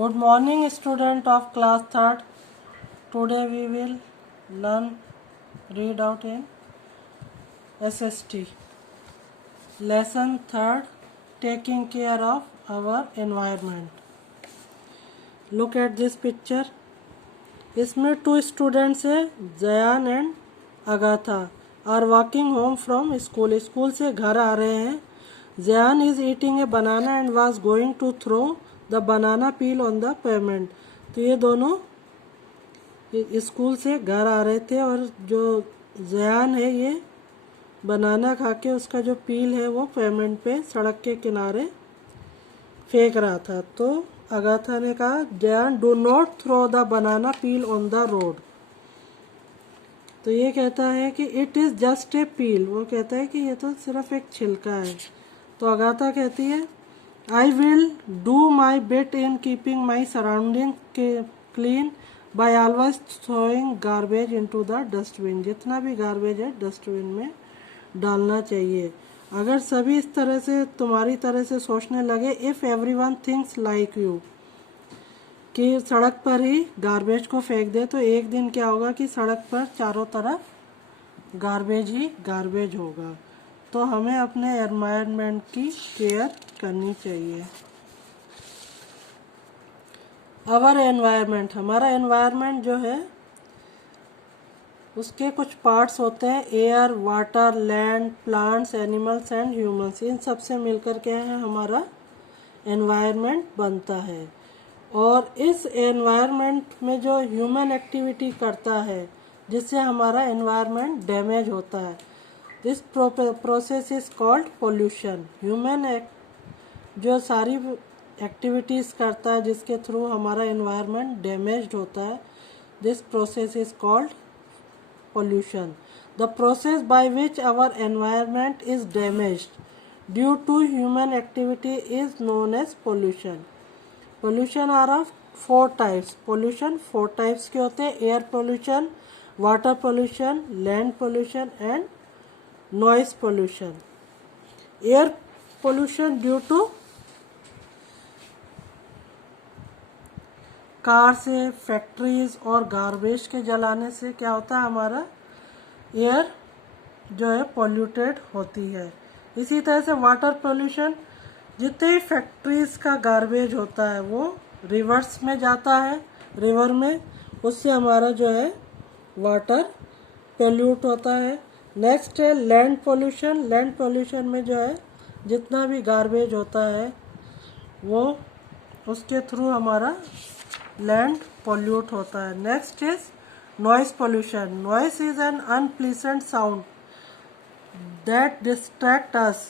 Good morning, student of class 3rd. Today we will learn read out in SST. Lesson 3rd, taking care of our environment. Look at this picture. इसमें 2 students है, Jayan and Agatha are walking home from school. School से घर आ रहे हैं. Jayan is eating a banana and was going to throw the banana peel on the pavement. तो ये दोनों स्कूल से घर आ रहे थे और जो जयान है ये बनाना खा के उसका जो पील है वो पेमेंट पे सड़क के किनारे फेंक रहा था. तो अगाथा ने कहा, Jayan do not throw the banana peel on the road. तो ये कहता है कि it is just a peel. वो कहता है कि ये तो सिर्फ एक छिलका है. तो अगाथा कहती है, I will do my bit in keeping my surrounding clean bye always throwing garbage into the dustbin. जितना भी गार्बेज है डस्टबिन में डालना चाहिए. अगर सभी इस तरह से तुम्हारी तरह से सोचने लगे, if everyone thinks like you, कि सड़क पर ही गार्बेज को फेंक दे, तो एक दिन क्या होगा कि सड़क पर चारों तरफ गार्बेज ही गार्बेज होगा. तो हमें अपने एनवायरनमेंट की केयर करनी चाहिए. आवर एनवायरनमेंट, हमारा एनवायरनमेंट जो है उसके कुछ पार्ट्स होते हैं, air, water, land, plants, animals and humans. इन सब से मिलकर के हमारा एनवायरनमेंट बनता है. और इस एनवायरनमेंट में जो ह्यूमन एक्टिविटी करता है जिससे हमारा एनवायरनमेंट डैमेज होता है, this process is called pollution. Human जो सारी एक्टिविटीज़ करता है जिसके थ्रू हमारा एनवायरनमेंट डैमेज्ड होता है, this process is called pollution. The process by which our environment is damaged due to human activity is known as pollution. Pollution are of 4 types. Pollution 4 types के होते हैं, air pollution, water pollution, land pollution and noise pollution. Air pollution due to car से, factories और garbage के जलाने से क्या होता है, हमारा एयर जो है पोल्यूटेड होती है. इसी तरह से वाटर पोल्यूशन, जितने फैक्ट्रीज का गार्बेज होता है वो रिवर्स में जाता है, रिवर में, उससे हमारा जो है वाटर पोल्यूट होता है. नेक्स्ट है लैंड पोल्यूशन. लैंड पोल्यूशन में जो है जितना भी गार्बेज होता है वो उसके थ्रू हमारा लैंड पोल्यूट होता है. Next is noise pollution. Noise is an unpleasant sound that distract us.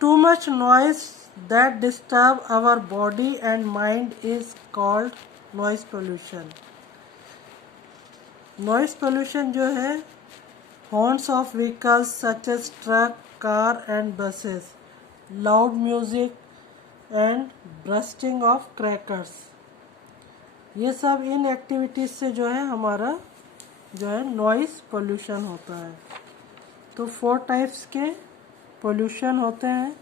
Too much noise that disturb our body and mind is called noise pollution. Noise pollution जो है horns of vehicles such as truck, car and buses, loud music and bursting of crackers, ये सब इन activities से जो है हमारा जो है नॉइस पोल्यूशन होता है. तो 4 टाइप्स के पोल्यूशन होते हैं.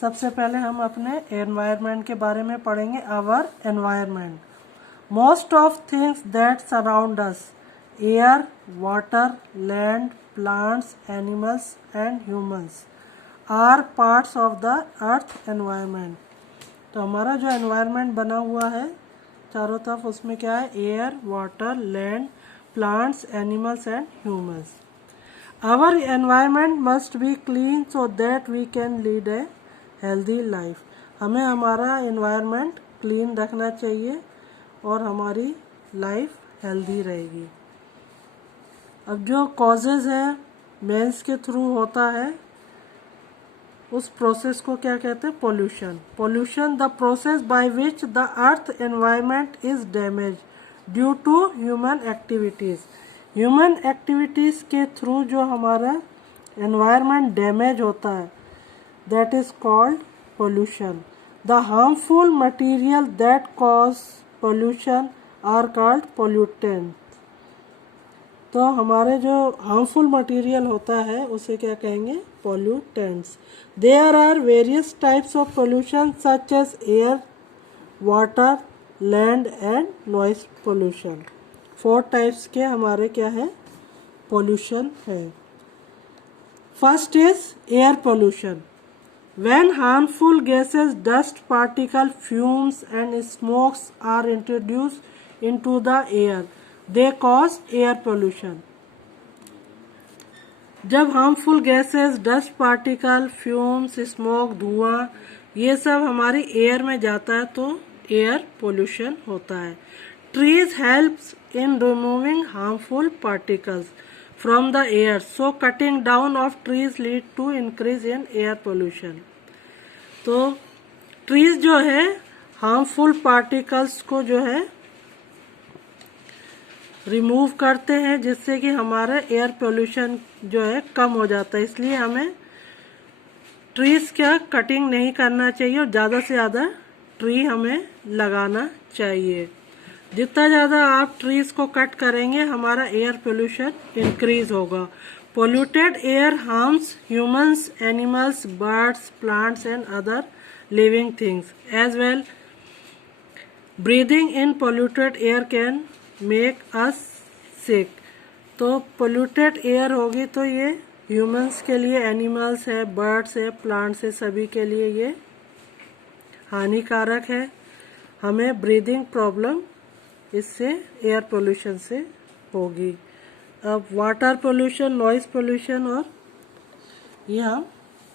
सबसे पहले हम अपने एनवायरनमेंट के बारे में पढ़ेंगे. Our environment, most of things that surround us, air, water, land, plants, animals and humans are parts of the earth environment. तो हमारा जो एनवायरनमेंट बना हुआ है चारों तरफ, उसमें क्या है, air, water, land, plants, animals and humans. Our environment must be clean so that we can lead a healthy life. हमें हमारा एनवायरनमेंट क्लीन रखना चाहिए और हमारी लाइफ हेल्दी रहेगी. अब जो कॉजेज है मेंस के थ्रू होता है, उस प्रोसेस को क्या कहते हैं, pollution. Pollution the process by which the earth environment is damage due to human activities. Human activities के थ्रू जो हमारा एनवायरनमेंट डैमेज होता है, that is called pollution. The harmful material that cause pollution are called pollutant. तो हमारे जो harmful material होता है उसे क्या कहेंगे, pollutants. There are various types of pollution such as air water, land and noise pollution. 4 types के हमारे क्या है, पोल्यूशन है। First is air pollution. When harmful gases, dust particle, fumes and smokes are introduced into the air, they cause air pollution. जब harmful gases, dust particle, fumes, smoke, धुआं ये सब हमारी एयर में जाता है तो एयर पोल्यूशन होता है। Trees helps in removing harmful particles from the air, so cutting down of trees lead to increase in air pollution. तो ट्रीज जो है हार्मफुल पार्टिकल्स को जो है रिमूव करते हैं, जिससे कि हमारा एयर पोल्यूशन जो है कम हो जाता है। इसलिए हमें ट्रीज का कटिंग नहीं करना चाहिए और ज़्यादा से ज़्यादा ट्री हमें लगाना चाहिए। जितना ज़्यादा आप ट्रीज को कट करेंगे हमारा एयर पोल्यूशन इंक्रीज होगा। Polluted air harms humans, animals, birds, plants and other living things as well. Breathing in polluted air can make us sick. तो polluted air होगी तो ये humans के लिए, animals है, birds है, plants है, सभी के लिए ये हानिकारक है। हमें breathing problem इससे एयर पोल्यूशन से होगी। अब वाटर पोल्यूशन, नॉइस पोल्यूशन और ये हम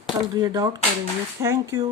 कल रीड आउट करेंगे। Thank you.